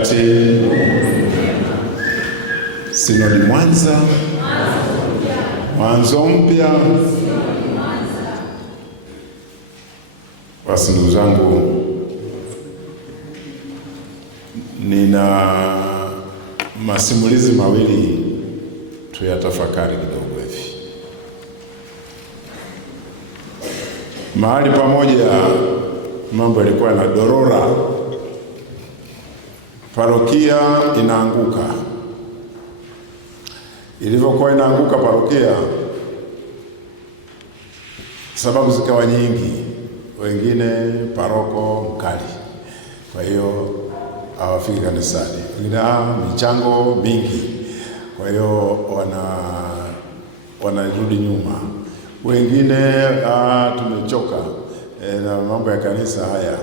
wakati Sinodi Mwanza, mwanzo mpya. Basi ndugu zangu, nina masimulizi mawili tuyatafakari kidogo hivi. Mahali pamoja mambo yalikuwa yanadorora, parokia inaanguka. Ilivyokuwa inaanguka parokia, sababu zikawa nyingi. Wengine paroko mkali, kwa hiyo hawafiki kanisani. Wengine michango mingi, kwa hiyo wanarudi nyuma. Wengine tumechoka na mambo ya kanisa haya.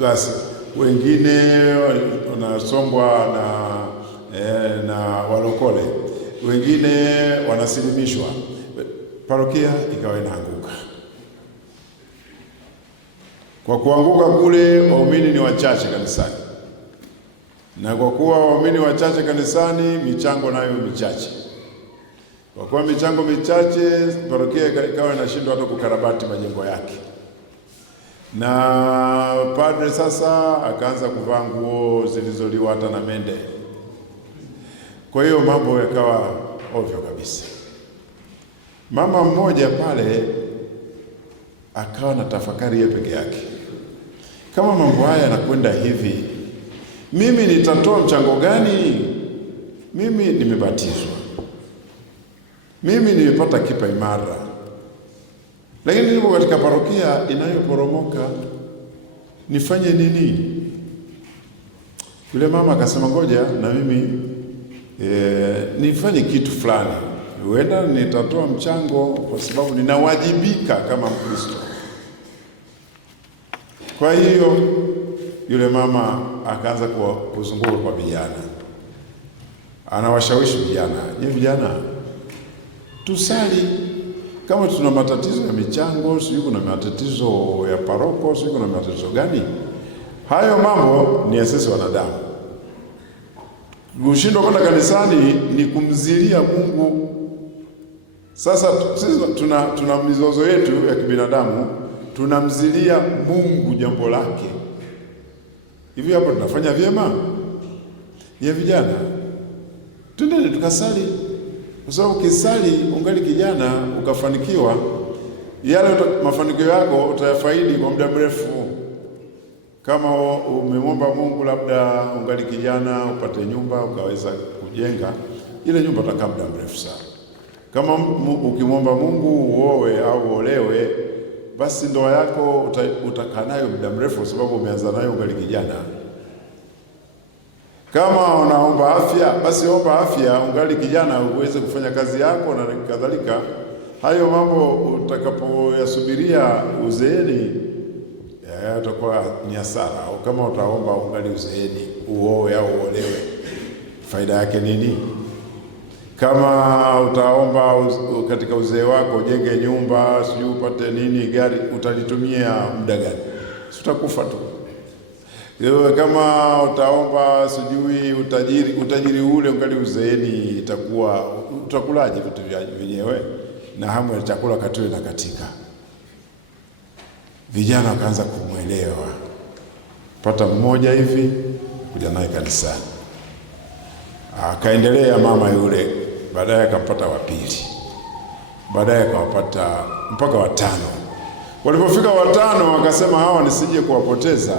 Basi wengine wanasombwa na walokole, wengine wanasilimishwa. Parokia ikawa inaanguka. Kwa kuanguka kule, waumini ni wachache kanisani, na kwa kuwa waumini wachache kanisani, michango nayo michache. Kwa kuwa michango michache, parokia ikawa inashindwa hata kukarabati majengo yake, na padre sasa akaanza kuvaa nguo zilizoliwa hata na mende. Kwa hiyo mambo yakawa ovyo kabisa. Mama mmoja pale akawa na tafakari yeye peke yake, kama mambo haya yanakwenda hivi, mimi nitatoa mchango gani? Mimi nimebatizwa, mimi nimepata kipa imara, lakini nipo katika parokia inayoporomoka, nifanye nini? Yule mama akasema, ngoja na mimi nifanye kitu fulani, huenda nitatoa mchango kwa sababu ninawajibika kama Mkristo. Kwa hiyo yule mama akaanza kuzunguka kwa vijana, anawashawishi vijana, vijana tusali, kama tuna matatizo ya michango, sijui kuna matatizo ya paroko, sijui kuna matatizo gani. Hayo mambo ni ya sisi wanadamu. Kushindwa kwenda kanisani ni kumzilia Mungu. Sasa sisi tuna mizozo yetu ya kibinadamu, tunamzilia Mungu jambo lake. Hivi hapo tunafanya vyema? Ya vijana, twende tukasali, kwa sababu ukisali ungali kijana ukafanikiwa, yale mafanikio yako utayafaidi kwa muda mrefu. Kama umemwomba Mungu labda ungali kijana upate nyumba ukaweza kujenga, ile nyumba itakaa muda mrefu sana. Kama ukimwomba Mungu uoe au olewe, basi ndoa yako utakaa nayo muda mrefu, kwa sababu umeanza nayo ungali kijana. Kama unaomba afya, basi omba afya ungali kijana uweze kufanya kazi yako na kadhalika. Hayo mambo utakapoyasubiria uzeeni utakuwa ni hasara. Au kama utaomba ungali uzeeni uoe au uolewe, faida yake nini? Kama utaomba katika uzee wako ujenge nyumba, sijui upate nini, gari, utalitumia muda gani? Utakufa tu. Kama utaomba sijui utajiri ule ungali uzeeni, utakulaje vitu vyenyewe? Na hamu ya chakula katwe na katika. Vijana wakaanza kumwelewa, pata mmoja hivi kuja naye kanisani. Akaendelea mama yule, baadaye akapata wa pili, baadaye akawapata mpaka watano. Walipofika watano, wakasema hawa nisije kuwapoteza,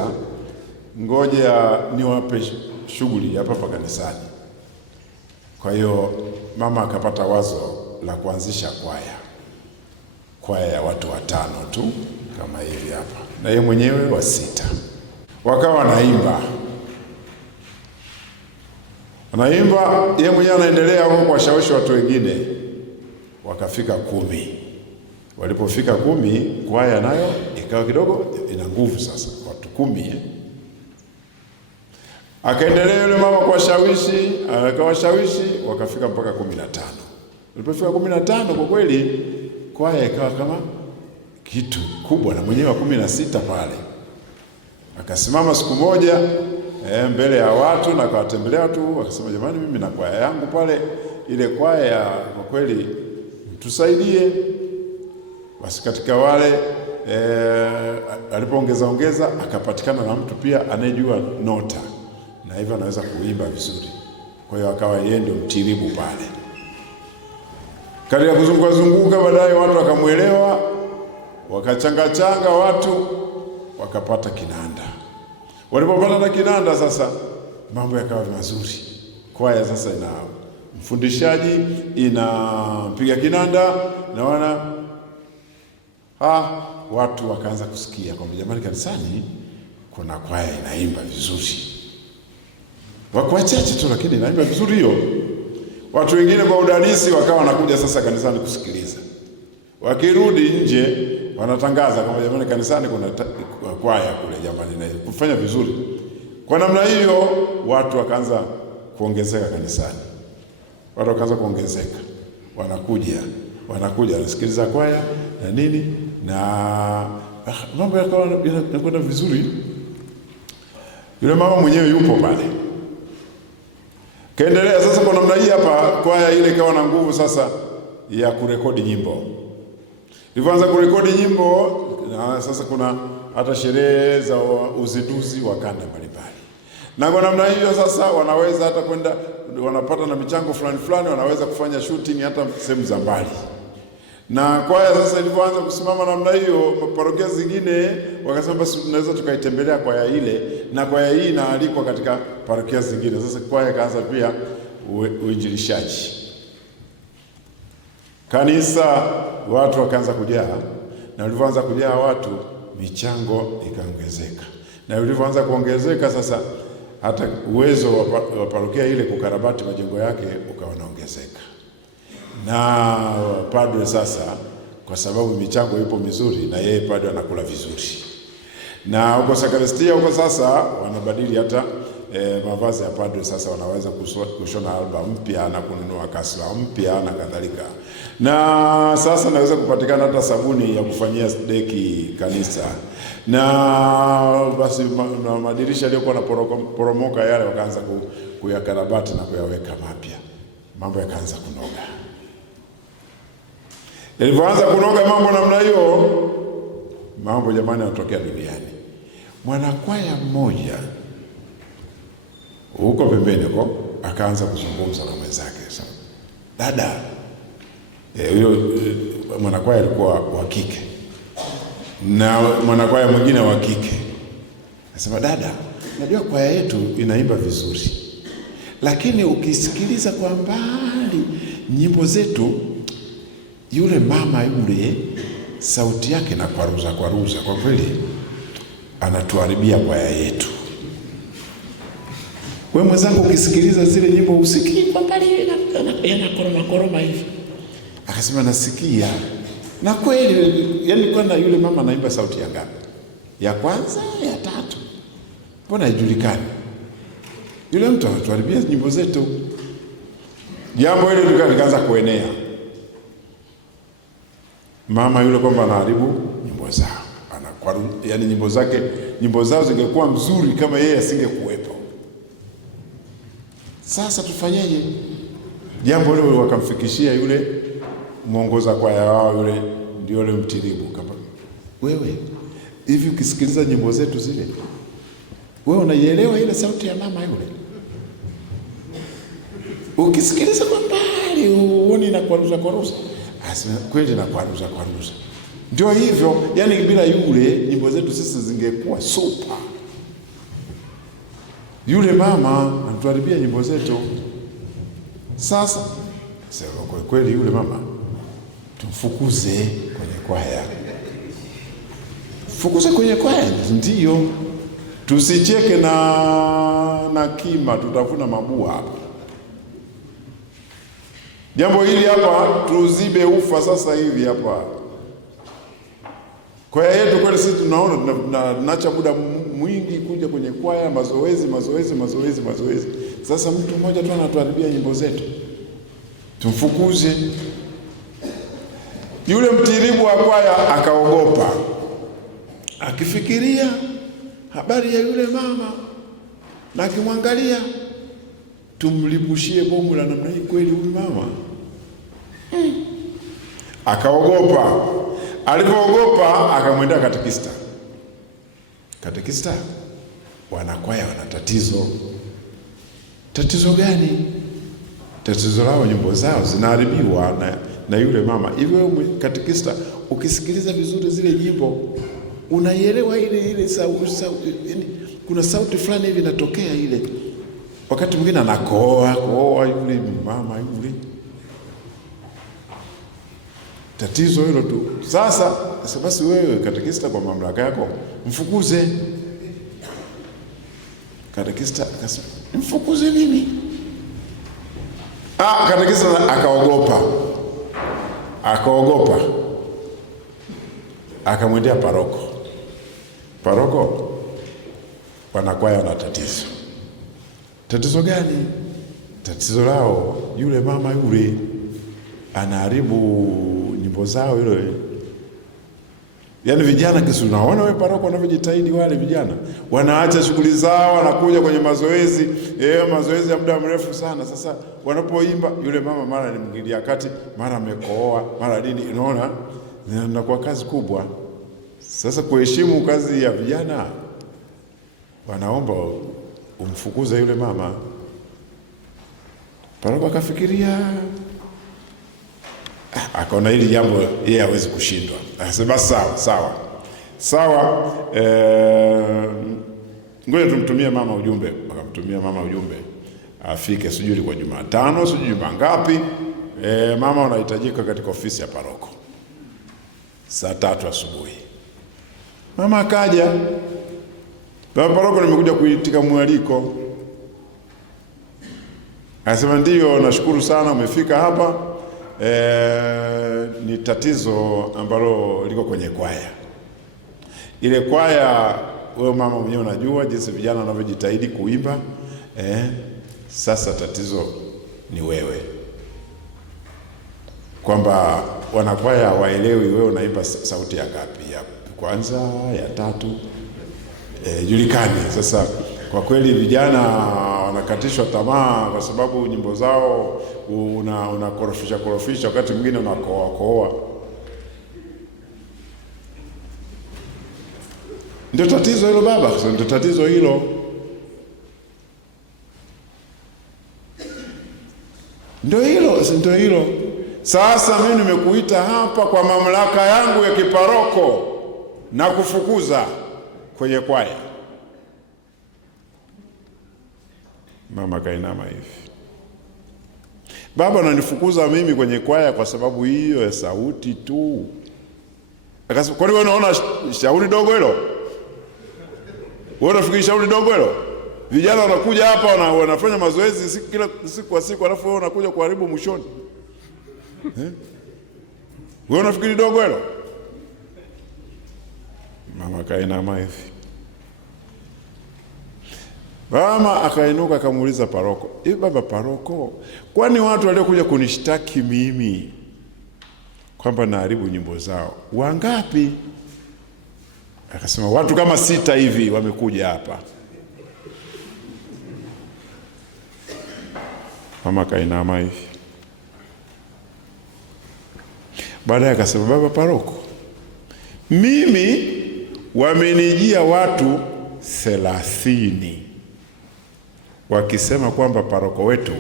ngoja niwape shughuli hapa kanisani. Kwa hiyo mama akapata wazo la kuanzisha kwaya ya watu watano tu kama hivi hapa, na yeye mwenyewe wa sita. Wakawa wanaimba, yeye mwenyewe anaendelea huko kuwashawishi watu wengine. Wakafika 10. Walipofika 10, kwaya nayo ikawa kidogo ina nguvu sasa, watu 10. Akaendelea yule mama kuwashawishi, akawashawishi, wakafika mpaka 15. Walipofika 15, kwa kweli kwaya ikawa kama kitu kubwa, na mwenyewe wa 16 pale. Akasimama siku moja mbele ya watu na akawatembelea watu, akasema jamani, mimi na kwaya yangu pale, ile kwaya kwa kweli tusaidie. Basi katika wale alipoongeza akapatikana na mtu pia anayejua nota na hivyo anaweza kuimba vizuri. Kwa hiyo akawa yeye ndio mtiribu pale. Katika kuzunguka baadaye watu wakamuelewa, wakachanga watu, wakapata kinanda. Walipopata na kinanda sasa mambo yakawa mazuri. Kwaya sasa ina mfundishaji, inapiga kinanda, naona watu wakaanza kusikia kwamba jamani, kanisani kuna kwaya inaimba vizuri. Wako wachache tu lakini inaimba vizuri hiyo. Watu wengine kwa udadisi wakawa wanakuja sasa kanisani kusikiliza. Wakirudi nje wanatangaza kwamba jamani, kanisani kuna kwaya kule jamani na kufanya vizuri. Kwa namna hiyo watu wakaanza kuongezeka kanisani. Watu wakaanza kuongezeka. Wanakuja wanasikiliza kwaya na nini, na mambo yakawa yanakwenda vizuri. Yule mama mwenyewe yupo pale. Kaendelea sasa kwa namna hii hapa, kwaya ile ikawa na nguvu sasa ya kurekodi nyimbo. Ilianza kurekodi nyimbo, na sasa kuna hata sherehe za uzinduzi wa kanda mbalimbali. Na kwa namna hiyo sasa wanaweza hata kwenda, wanapata na michango fulani wanaweza kufanya shooting hata sehemu za mbali. Na kwaya sasa ilipoanza kusimama namna hiyo, parokia zingine wakasema basi tunaweza tukaitembelea kwaya ile, na kwaya hii inaalikwa katika parokia zingine. Sasa kwaya ikaanza pia uinjilishaji. Kanisa watu wakaanza kujaa, na walipoanza kujaa watu michango ikaongezeka. Na walipoanza kuongezeka sasa hata uwezo wa parokia ile kukarabati majengo yake ukawa unaongezeka. Na padre sasa, kwa sababu michango ipo mizuri, na yeye padre anakula vizuri. Na huko sakaristia huko sasa wanabadili hata mavazi ya padre. Sasa wanaweza kushona alba mpya na kununua kasla mpya na kadhalika. Na sasa naweza kupatikana hata sabuni ya kufanyia deki kanisa. Na basi na madirisha yaliyokuwa na poromoka yale wakaanza kuyakarabati na kuyaweka mapya. Mambo yakaanza kunoga. Yalipoanza kunoga mambo namna hiyo, mambo jamani yanatokea duniani. Mwanakwaya mmoja huko pembeni huko akaanza kuzungumza na mwenzake. Sasa dada, huyo mwanakwaya alikuwa wa kike na mwanakwaya mwingine wa kike. Anasema, dada, najua kwaya yetu inaimba vizuri, lakini ukisikiliza kwa mbali nyimbo zetu, yule mama yule sauti yake na kwaruza kwa kweli anatuharibia kwaya yetu. Wewe mwenzangu, ukisikiliza zile nyimbo usikii kwa mbali koroma hivi. Akasema, nasikia. Na kweli, yani kwani yule mama anaimba sauti ya ngapi? Ya kwanza, ya tatu? Mbona haijulikani? Yule mtu anatuharibia nyimbo zetu. Jambo hilo likaanza kuenea. Mama yule kwamba anaharibu nyimbo zao. Yani nyimbo zao zingekuwa mzuri kama yeye asingekuwepo. Sasa tufanyeje? Jambo hilo wakamfikishia yule muongoza kwaya wao, yule ndio yule mtiribu. Kama wewe hivi ukisikiliza nyimbo zetu zile, wewe unaielewa ile sauti ya mama yule? Ukisikiliza kwa mbali uone na kwaruza. Asema, kweli na kwaruza. Ndio hivyo, yani bila yule nyimbo zetu sisi zingekuwa super. Yule mama anatuharibia nyimbo zetu. Sasa sema kwa kweli yule mama tumfukuze kwenye kwaya. Fukuze kwenye kwaya ndio. Tusicheke na kima, tutavuna mabua hapa. Jambo hili hapa tuzibe ufa sasa hivi hapa. Kwaya yetu kweli sisi tunaona tunaacha muda mwingi kuja kwenye kwaya, mazoezi. Sasa mtu mmoja tu anatuharibia nyimbo zetu. Tumfukuze. Yule mtiribu wa kwaya akaogopa. Akifikiria habari ya yule mama, na akimwangalia, tumlipushie bomu la namna hii kweli huyu mama? Akaogopa. Alipoogopa akamwendea katekista. Katekista, wanakwaya wana tatizo. Tatizo gani? Tatizo lao nyimbo zao zinaharibiwa na yule mama. Hivi wewe katekista, ukisikiliza vizuri zile nyimbo unaielewa ile sauti, kuna sauti fulani hivi inatokea ile. Wakati mwingine anakoa yule mama yule. Tatizo hilo tu. Sasa basi wewe katekista, kwa mamlaka yako mfukuze. Katekista akasema, mfukuze mimi? Katekista akaogopa. Akamwendea paroko. Paroko, wanakwaya na tatizo. Tatizo gani? Tatizo lao yule mama yule anaharibu nyimbo zao yule. Yaani vijana kisi, unaona wewe paroko wanavyojitahidi, wale vijana wanaacha shughuli zao, wanakuja kwenye mazoezi, mazoezi ya muda mrefu sana. Sasa wanapoimba yule mama mara nimwingilia kati, mara amekooa, mara nini, unaona? Na kwa kazi kubwa. Sasa kuheshimu kazi ya vijana, wanaomba umfukuze yule mama. Paroko akafikiria, akaona hili jambo yeye hawezi kushindwa. Akasema sawa, ngoja tumtumie mama ujumbe. Akamtumia mama ujumbe afike, sijui kwa Jumatano, sijui Juma ngapi, mama unahitajika katika ofisi ya paroko saa 3 asubuhi. Mama akaja. Baba paroko, nimekuja kuitika mwaliko. Akasema ndio, nashukuru sana umefika hapa. Ni tatizo ambalo liko kwenye kwaya. Ile kwaya, wewe mama mwenyewe unajua jinsi vijana wanavyojitahidi kuimba. Sasa tatizo ni wewe, kwamba wanakwaya waelewi wewe unaimba sauti ya ngapi, ya kwanza, ya tatu, julikani. Sasa kwa kweli vijana wanakatishwa tamaa kwa sababu nyimbo zao unakorofisha, wakati mwingine unakoa. Ndio tatizo hilo baba, ndio tatizo hilo. Ndio hilo. Sasa mimi nimekuita hapa kwa mamlaka yangu ya kiparoko na kufukuza kwenye kwaya. Mama kainama hivi, baba ananifukuza mimi kwenye kwaya kwa sababu hiyo ya sauti tu. Akasema, kwani wewe unaona shauri dogo hilo? Wewe unafikiri shauri dogo hilo? Vijana wanakuja hapa wanafanya mazoezi kila siku alafu wewe unakuja kuharibu mwishoni. Wewe unafikiri dogo hilo? Mama kainama hivi. Mama akainuka akamuuliza paroko, baba paroko, kwani watu waliokuja kunishtaki mimi kwamba naharibu nyimbo zao wangapi? Akasema watu kama 6 hivi wamekuja hapa. Mama kainama hivi. Baadaye akasema, baba paroko, mimi wamenijia watu 30 wakisema kwamba paroko wetu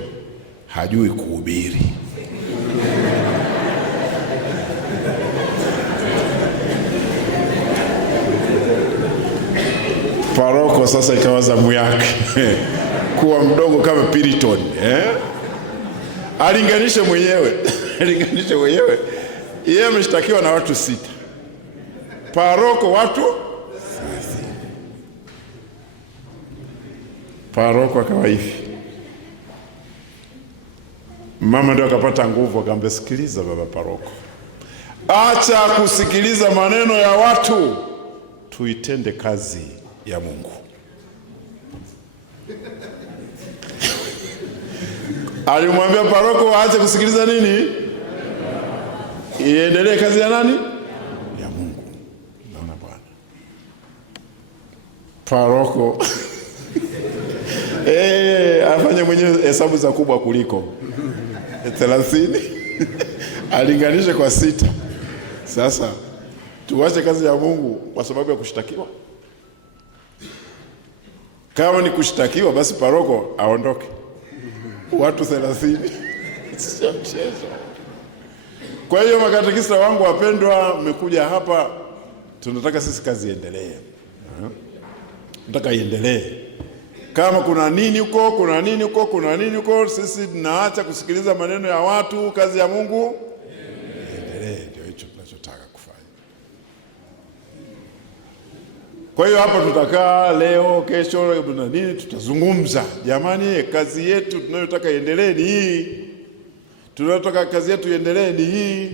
hajui kuhubiri. Paroko sasa ikawa zamu yake kuwa mdogo kama Piriton, alinganishe mwenyewe. Yeye ameshtakiwa na watu 6, paroko watu 30. Paroko akawa hivi. Mama ndio akapata nguvu, akamwambia, sikiliza baba paroko, acha kusikiliza maneno ya watu, tuitende kazi ya Mungu. Alimwambia paroko aache kusikiliza nini? Iendelee kazi ya nani? Ya Mungu. Naona bwana. Paroko Afanye mwenyewe hesabu za kubwa kuliko 30 alinganishe kwa 6. Sasa tuache kazi ya Mungu kwa sababu ya kushtakiwa? Kama ni kushtakiwa, basi paroko aondoke. Watu 30 sio mchezo. Kwa hiyo makatekista wangu wapendwa, mmekuja hapa, tunataka sisi kazi iendelee. Tunataka iendelee. Kama kuna nini huko, sisi tunaacha kusikiliza maneno ya watu, kazi ya Mungu iendelee. Ndio hicho tunachotaka kufanya. Kwa hiyo hapa tutakaa leo, kesho na nini, tutazungumza. Jamani, kazi yetu tunayotaka iendelee ni hii. Tunataka kazi yetu iendelee ni hii,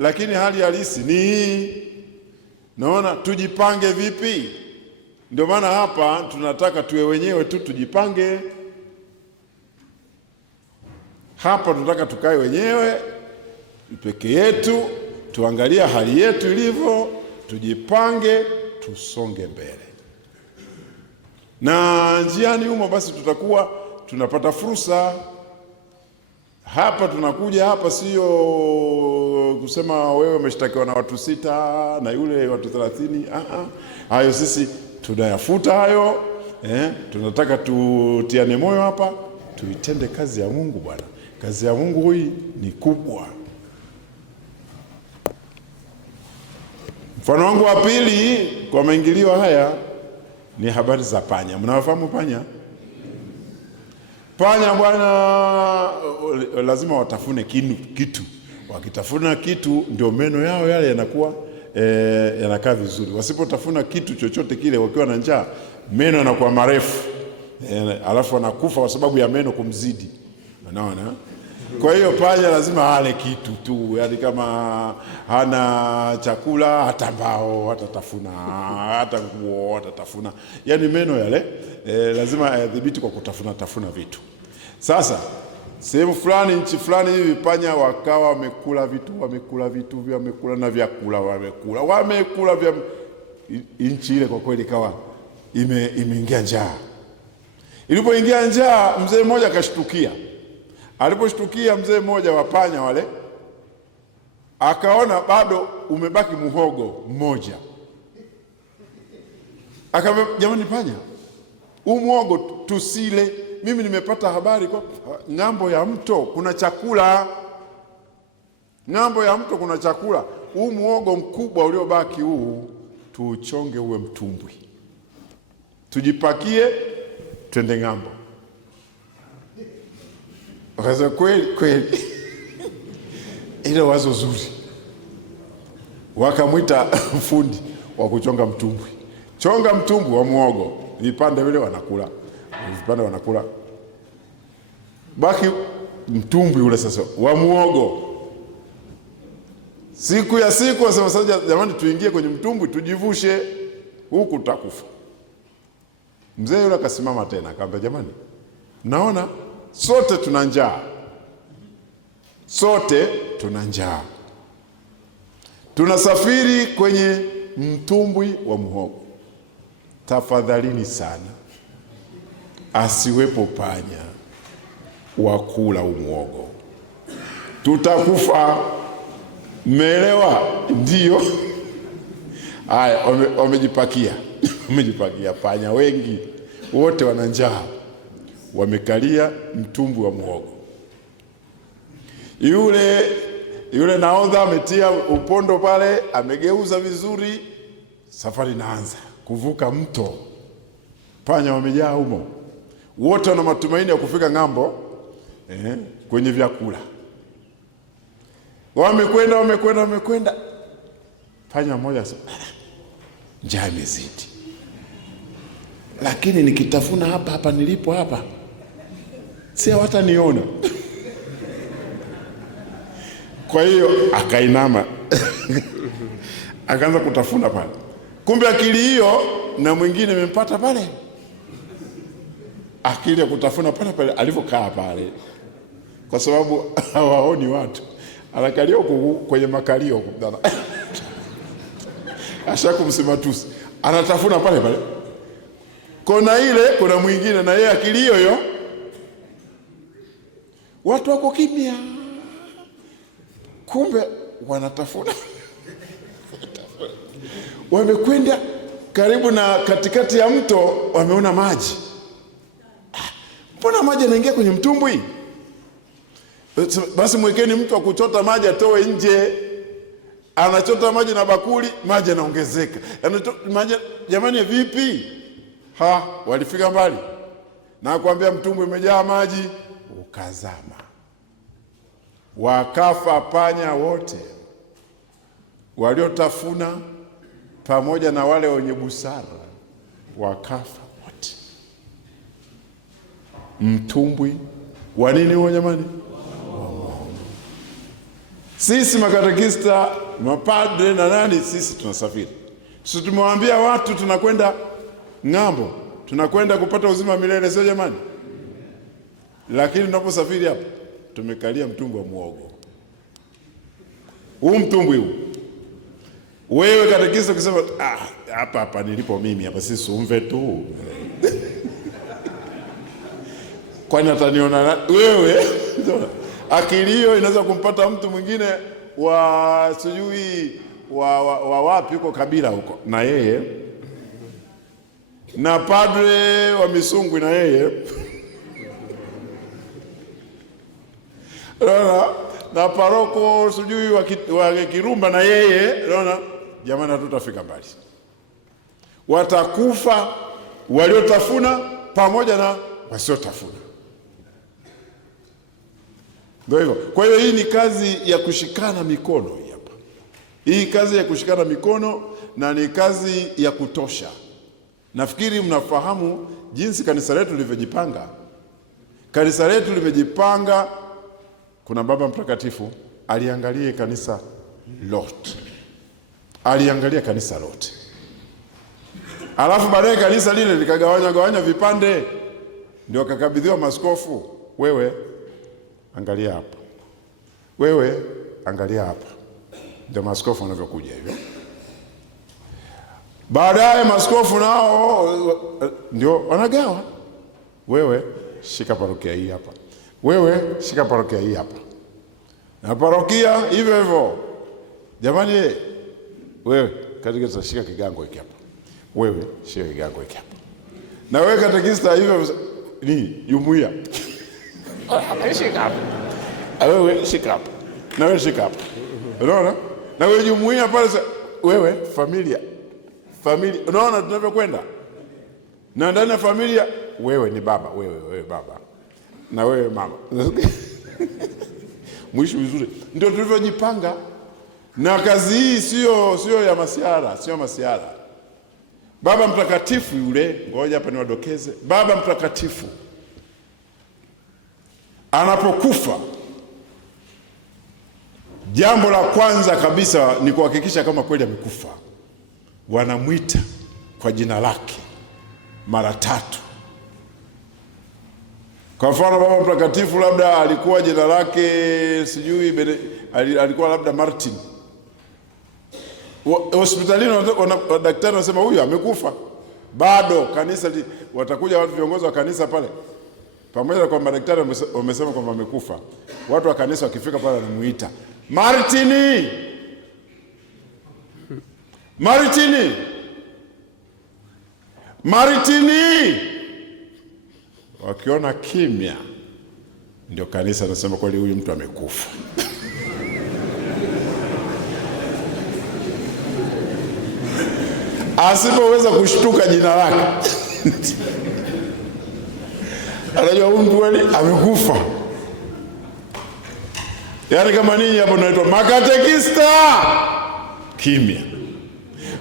lakini hali halisi ni hii. Naona tujipange vipi? Ndio maana hapa tunataka tuwe wenyewe tu tujipange. Hapa tunataka tukae wenyewe peke yetu, tuangalie hali yetu ilivyo, tujipange, tusonge mbele. Na njiani humo basi tutakuwa tunapata fursa. Hapa tunakuja hapa sio kusema wewe umeshtakiwa na watu 6 na yule watu 30. Hayo sisi tunayafuta hayo. Tunataka tutiane moyo hapa, tuitende kazi ya Mungu bwana. Kazi ya Mungu hii ni kubwa. Mfano wangu wa pili kwa maingilio haya ni habari za panya. Mnawafahamu panya? Panya bwana, lazima watafune kitu. Wakitafuna kitu ndio meno yao yale yanakuwa yanakaa vizuri. Wasipotafuna kitu chochote kile wakiwa na njaa, meno yanakuwa marefu. Alafu wanakufa kwa sababu ya meno kumzidi. Unaona? Kwa hiyo panya lazima ale kitu tu. Yaani kama hana chakula, hata mbao atatafuna, hata nguo atatafuna. Yaani meno yale lazima adhibiti kwa kutafuna vitu. Sasa sehemu fulani, nchi fulani hivi, panya wakawa wamekula na vyakula wamekula vya nchi ile. Kwa kweli kawa imeingia njaa. Ilipoingia njaa, mzee mmoja akashtukia. Aliposhtukia mzee mmoja wa panya wale, akaona bado umebaki muhogo mmoja. Akamwambia, jamani panya, huu muhogo tusile. Mimi nimepata habari kwa ng'ambo ya mto kuna chakula. Ng'ambo ya mto kuna chakula. Huu muhogo mkubwa uliobaki huu tuuchonge uwe mtumbwi. Tujipakie twende ng'ambo. Wakasema kweli. Ile wazo zuri. Wakamwita fundi wa kuchonga mtumbwi. Chonga mtumbwi wa muhogo. Vipande vile wanakula. Baki mtumbwi ule sasa wa muhogo. Siku wasema sasa, jamani tuingie kwenye mtumbwi tujivushe, huku tutakufa. Mzee yule akasimama tena akamwambia, jamani, naona sote tuna njaa. Tunasafiri kwenye mtumbwi wa muhogo. Tafadhalini sana, asiwepo panya wa kula muhogo. Tutakufa. Mmeelewa? Ndio. Haya, wamejipakia panya wengi, wote wana njaa, wamekalia mtumbwi wa muhogo. Yule nahodha ametia upondo pale, amegeuza vizuri, safari inaanza kuvuka mto. Panya wamejaa humo, wote wana matumaini ya kufika ng'ambo kwenye vyakula. Wamekwenda. Panya mmoja sasa, njaa imezidi, lakini nikitafuna hapa nilipo hapa, si hawataniona. Kwa hiyo akainama akaanza kutafuna pale. Kumbe akili hiyo na mwingine imempata pale, akili ya kutafuna pale alivyokaa pale, kwa sababu hawaoni watu. Anakalia kwenye makalio ashakumsimatusi, anatafuna pale. Kona ile kuna mwingine na yeye akili hiyo, watu wako kimya, kumbe wanatafuna. Wamekwenda karibu na katikati ya mto, wameona maji. Mbona maji yanaingia kwenye mtumbwi? Basi mwekeni mtu wa kuchota maji atoe nje. Anachota maji na bakuli, maji yanaongezeka. Maji, jamani vipi? Walifika mbali. Na kuambia mtumbwi umejaa maji, ukazama. Wakafa panya wote. Waliotafuna pamoja na wale wenye busara wakafa wote. Mtumbwi wa nini huo jamani? Sisi makatekista, mapadre na nani, sisi tunasafiri. Sisi tumewaambia watu tunakwenda ng'ambo, tunakwenda kupata uzima milele, sio jamani? Lakini tunaposafiri hapa tumekalia mtumbwi wa muogo. Huu mtumbwi huu, wewe katekista ukisema hapa nilipo mimi hapa, si Sumve tu kwani ataniona wewe? Akili hiyo inaweza kumpata mtu mwingine wa sijui wa wapi huko kabila huko, na yeye na padre wa Misungwi na yeye na paroko sijui wa Kirumba na yeye. Unaona jamani, hatutafika mbali. Watakufa waliotafuna pamoja na wasiotafuna. Ndio hivyo. Kwa hiyo hii ni kazi ya kushikana mikono hapa. Hii kazi ya kushikana mikono na ni kazi ya kutosha. Nafikiri mnafahamu jinsi kanisa letu lilivyojipanga. Kanisa letu limejipanga, kuna Baba Mtakatifu aliangalia kanisa lote. Aliangalia kanisa lote. Alafu baadaye kanisa lile likagawanya vipande, ndio akakabidhiwa maaskofu. Wewe angalia hapa, wewe angalia hapa. Ndio maaskofu wanavyokuja hivyo. Baadaye maaskofu nao ndio wanagawa. Wewe shika parokia hii hapa, wewe shika parokia hii hapa, na parokia hivyo hivyo. Jamani, wewe katekista shika kigango hiki hapa, wewe shika kigango hiki hapa, na wewe katekista hivyo ni jumuiya shika hapa, wewe shika hapa, na wewe shika hapa. Unaona? Na wewe jumuiya pale, wewe familia. Unaona tunavyokwenda? Na ndani ya familia, wewe ni baba, wewe baba, na wewe mama. Mwisho vizuri. Ndio tulivyojipanga. Na kazi hii sio ya masiara, sio masiara. Baba Mtakatifu yule, ngoja hapa niwadokeze. Baba Mtakatifu anapokufa, jambo la kwanza kabisa ni kuhakikisha kama kweli amekufa. Wanamwita kwa jina lake mara 3. Kwa mfano Baba Mtakatifu labda alikuwa jina lake sijui alikuwa labda Martin. Hospitalini daktari wanasema huyu amekufa. Bado kanisa watakuja watu viongozi wa kanisa pale, pamoja na kwamba daktari wamesema kwamba amekufa, watu wa kanisa wakifika pale wanamuita Martini, Martini, Martini. Wakiona kimya, ndio kanisa nasema kweli huyu mtu amekufa. Asipoweza kushtuka jina lake, anajua huyu mtu kweli amekufa. Yaani kama ninyi hapo naitwa makatekista, kimya.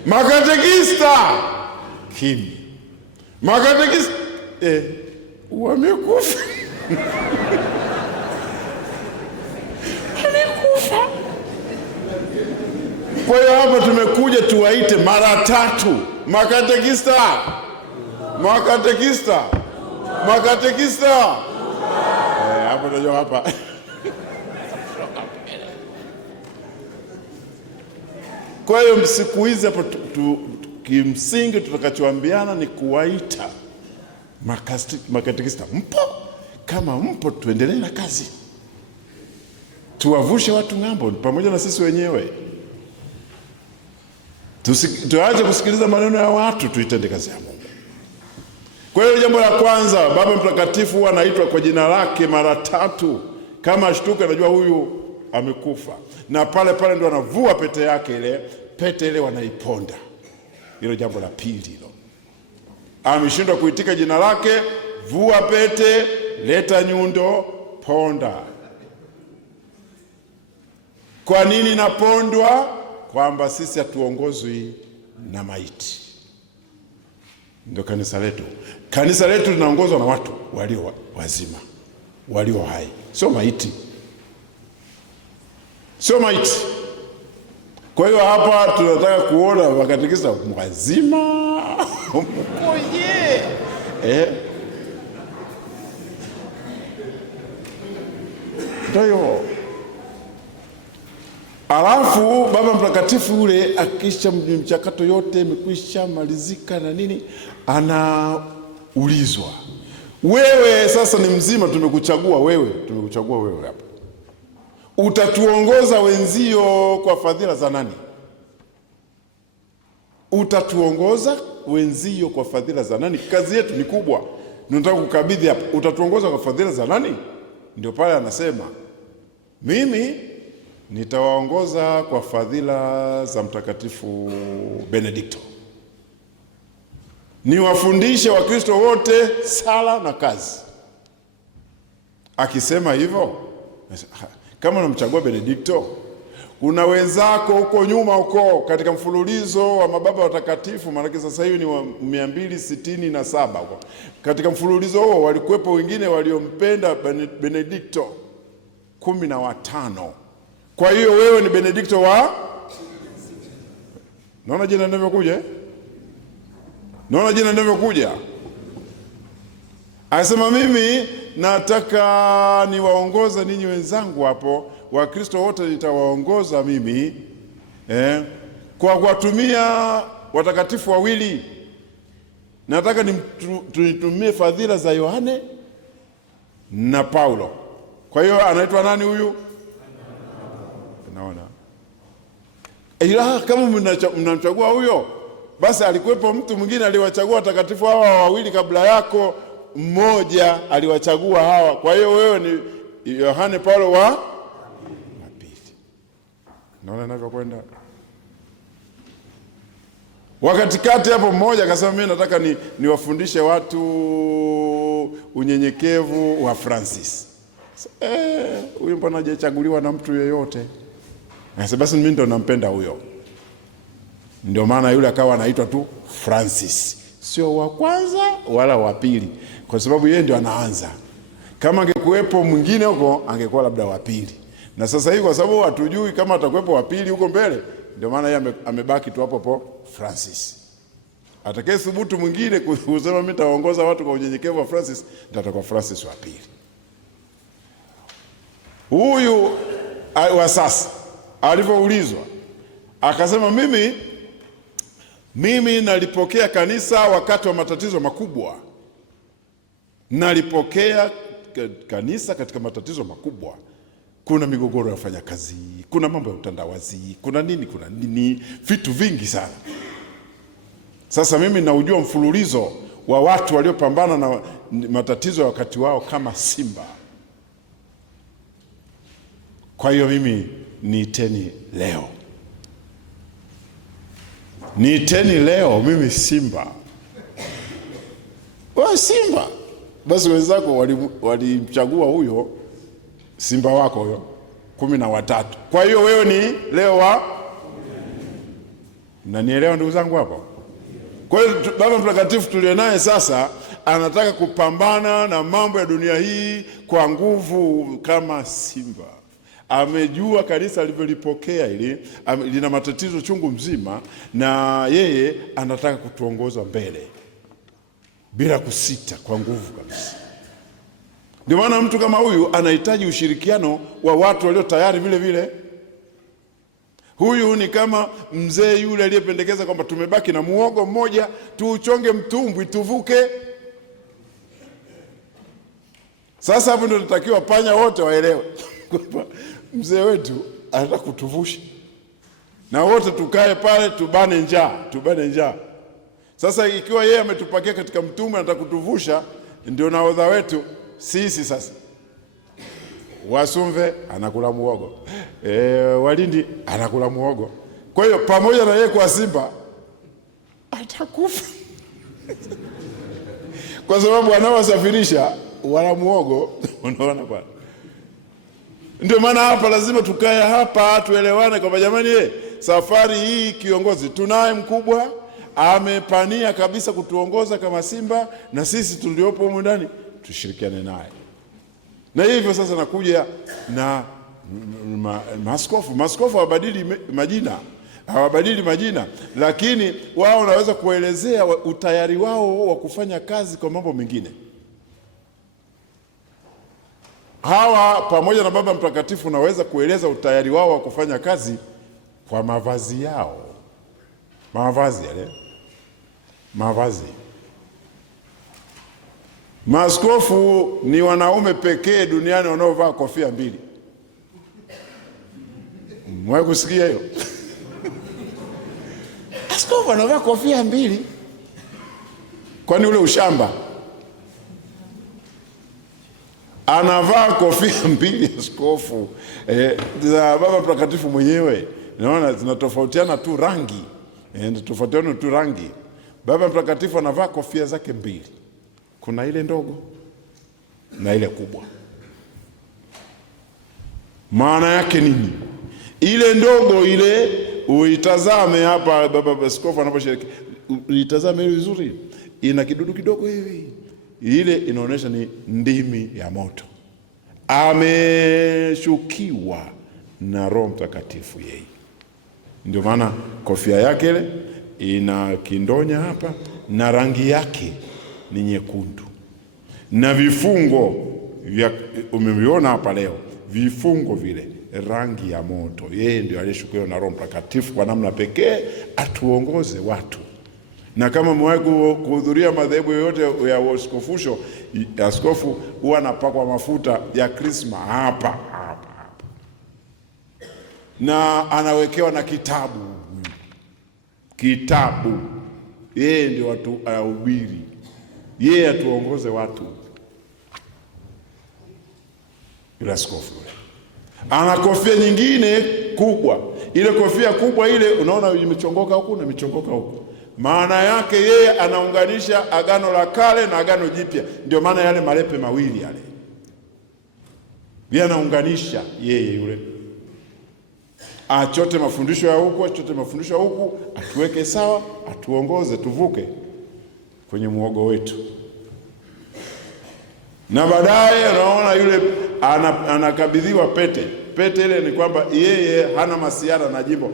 Makatekista, kimya. Makatekista, wamekufa. Amekufa. Kwa hiyo hapa tumekuja tuwaite mara 3. Makatekista, makatekista, makatekista. Hapo ndio hapa. Kwa hiyo siku hizi hapo kimsingi tutakachoambiana ni kuwaita Makatekista mpo? Kama mpo, tuendelee na kazi, tuwavushe watu ng'ambo pamoja na sisi wenyewe. Tuache kusikiliza maneno ya watu, tuitende kazi ya Mungu. Kwa hiyo jambo la kwanza, Baba Mtakatifu huwa anaitwa kwa jina lake mara 3. Kama ashtuka, anajua huyu amekufa, na pale pale ndio anavua pete yake ile. Pete ile wanaiponda. Hilo jambo la pili hilo. Ameshindwa kuitika jina lake, vua pete, leta nyundo, ponda. Kwa nini napondwa? Kwamba sisi hatuongozwi na maiti. Ndio kanisa letu. Kanisa letu linaongozwa na watu walio wazima, walio hai, sio maiti, sio maiti. Kwa hiyo hapa tunataka kuona wakatekista wazima mmoja. Ndio. Alafu Baba Mtakatifu ule akisha mchakato yote imekwisha malizika na nini, anaulizwa, wewe sasa ni mzima, tumekuchagua wewe hapa, utatuongoza wenzio kwa fadhila za nani? Utatuongoza wenzio kwa fadhila za nani? Kazi yetu ni kubwa, tunataka kukabidhi hapa, utatuongoza kwa fadhila za nani? Ndio pale anasema, mimi nitawaongoza kwa fadhila za Mtakatifu Benedikto, niwafundishe Wakristo wote sala na kazi. Akisema hivyo, kama unamchagua Benedikto, kuna wenzako huko nyuma huko katika mfululizo wa mababa watakatifu, maana sasa hivi ni wa 267 huko. Katika mfululizo huo walikuwepo wengine waliompenda Benedikto 15. Kwa hiyo wewe ni Benedikto wa, naona jina linavyokuja, naona jina linavyokuja. Anasema mimi nataka niwaongoza ninyi wenzangu hapo, Wakristo wote nitawaongoza mimi kwa kuwatumia watakatifu wawili. Nataka nitumie fadhila za Yohane na Paulo. Kwa hiyo anaitwa nani huyu? Naona ila kama mnamchagua huyo, basi alikuwepo mtu mwingine aliwachagua watakatifu hawa wawili kabla yako, mmoja aliwachagua hawa. Kwa hiyo wewe ni Yohane Paulo wa pili. Naona ninavyokwenda. Wakati kati hapo mmoja akasema, mimi nataka niwafundishe watu unyenyekevu wa Francis. Huyu mbona hajachaguliwa na mtu yeyote? Sasa basi mimi ndo nampenda huyo. Ndio maana yule akawa anaitwa tu Francis, sio wa kwanza wala wa pili, kwa sababu yeye ndio anaanza. Kama angekuwepo mwingine huko angekuwa labda wa pili. Na sasa hivi kwa sababu hatujui kama atakuwepo wa pili huko mbele, ndio maana yeye amebaki tu hapo Francis. Atakaye thubutu mwingine kusema mimi nitaongoza watu kwa unyenyekevu wa Francis, ndio atakuwa Francis wa pili. Huyu wa sasa alivyoulizwa akasema, mimi nalipokea kanisa wakati wa matatizo makubwa. Nalipokea kanisa katika matatizo makubwa. Kuna migogoro ya wafanyakazi, kuna mambo ya utandawazi, kuna nini, vitu vingi sana. Sasa mimi naujua mfululizo wa watu waliopambana na matatizo ya wakati wao kama simba. Kwa hiyo mimi niiteni leo. Niiteni leo mimi simba. Wewe simba. Basi wenzako walimchagua huyo simba wako huyo 13. Kwa hiyo wewe ni leo wa, mnanielewa ndugu zangu hapo? Kwa hiyo Baba Mtakatifu tulio naye sasa anataka kupambana na mambo ya dunia hii kwa nguvu kama simba. Amejua kanisa alivyolipokea ili lina matatizo chungu mzima, na yeye anataka kutuongoza mbele bila kusita, kwa nguvu kabisa. Ndio maana mtu kama huyu anahitaji ushirikiano wa watu walio tayari vile vile. Huyu ni kama mzee yule aliyependekeza kwamba tumebaki na muogo mmoja, tuuchonge mtumbwi tuvuke. Sasa hapo ndio tunatakiwa panya wote waelewe mzee wetu anataka kutuvusha, na wote tukae pale tubane njaa. Sasa ikiwa yeye ametupakia katika mtume anataka kutuvusha, ndio nahodha wetu sisi. Sasa Wasumve anakula muogo, Walindi anakula muogo. Kwa hiyo pamoja na yeye kwa Simba atakufa kwa sababu anaowasafirisha wala muogo. Unaona bwana, ndio maana hapa lazima tukae hapa tuelewane kwamba jamani, safari hii kiongozi tunaye mkubwa, amepania kabisa kutuongoza kama Simba, na sisi tuliopo humu ndani tushirikiane naye. Na hivyo sasa nakuja na maaskofu. Maaskofu hawabadili majina, lakini wao wanaweza kuelezea utayari wao wa kufanya kazi kwa mambo mengine. Hawa pamoja na Baba Mtakatifu naweza kueleza utayari wao wa kufanya kazi kwa mavazi yao. Mavazi. Maaskofu ni wanaume pekee duniani wanaovaa kofia mbili. Mwae kusikia hiyo? Askofu anavaa kofia mbili. Kwani ule ushamba? Anavaa kofia mbili askofu. Za Baba Mtakatifu mwenyewe naona zinatofautiana tu rangi. Baba Mtakatifu anavaa kofia zake mbili. Kuna ile ndogo na ile kubwa. Maana yake nini? Ile ndogo ile uitazame hapa Baba Askofu anaposhiriki. Uitazame vizuri. Ina kidudu kidogo hivi. Ile inaonyesha ni ndimi ya moto. Ameshukiwa na Roho Mtakatifu yeye. Ndio maana kofia yake ile ina kindonya hapa na rangi yake ni nyekundu. Na vifungo vya umeviona hapa leo, vifungo vile rangi ya moto. Yeye ndio aliyeshukiwa na Roho Mtakatifu kwa namna pekee atuongoze watu. Na kama mwae kuhudhuria madhehebu yoyote ya uaskofusho, askofu huwa anapakwa mafuta ya krisma hapa. Na anawekewa na kitabu. Yeye ndio watu ahubiri. Yeye atuongoze watu. Yule askofu ana kofia nyingine kubwa. Ile kofia kubwa ile unaona imechongoka huku na imechongoka huku. Maana yake yeye anaunganisha agano la kale na agano jipya. Ndio maana yale malepe mawili yale. Yeye anaunganisha yeye yule. Achote mafundisho ya huku, atuweke sawa, atuongoze tuvuke kwenye muogo wetu. Na baadaye unaona yule anakabidhiwa pete. Pete ile ni kwamba yeye hana masiara na jimbo.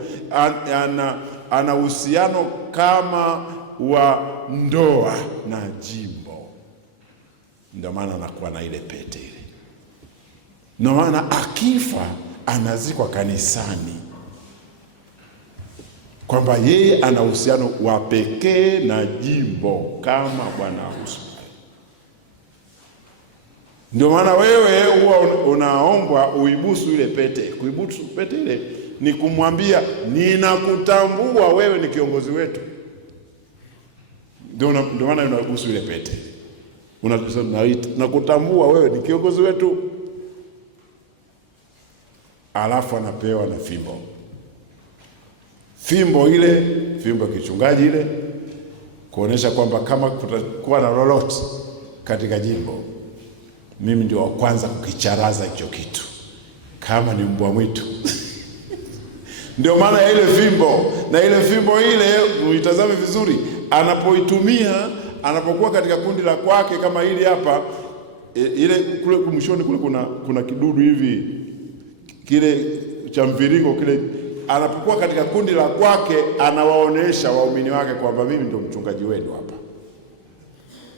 Ana uhusiano kama wa ndoa na jimbo. Ndio maana anakuwa na ile pete ile. Ndio maana akifa anazikwa kanisani, kwamba yeye ana uhusiano wa pekee na jimbo kama bwana harusi. Ndio maana wewe huwa unaombwa uibusu ile pete. Kuibusu pete ile ni kumwambia ninakutambua wewe ni kiongozi wetu. Ndio maana unabusu ile pete. Unasema nakutambua wewe ni kiongozi wetu. Alafu anapewa na fimbo. Fimbo ya kichungaji ile, kuonesha kwamba kama kutakuwa na lolote katika jimbo, mimi ndio wa kwanza kukicharaza hicho kitu, kama ni mbwa mwitu. Ndio maana ya ile fimbo. Na ile fimbo ile uitazame vizuri, anapoitumia, anapokuwa katika kundi la kwake kama hili hapa, ile kule mwishoni kule kuna kidudu hivi, kile cha mviringo kile, anapokuwa katika kundi la kwake anawaonesha waumini wake kwamba mimi ndio mchungaji wenu hapa.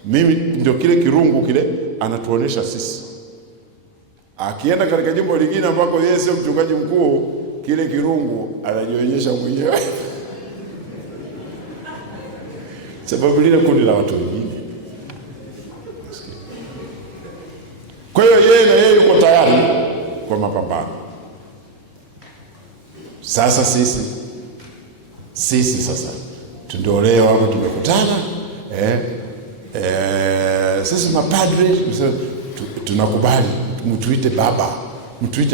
Mimi ndio kile kirungu kile anatuonesha sisi. Akienda katika jimbo lingine ambako yeye sio mchungaji mkuu, kile kirungu anajionyesha mwenyewe. Sababu lile kundi la watu wengine. Kwa hiyo yeye yuko tayari kwa mapambano. Sasa sisi sasa ndio leo hapo tumekutana, sisi mapadri tunakubali mtuite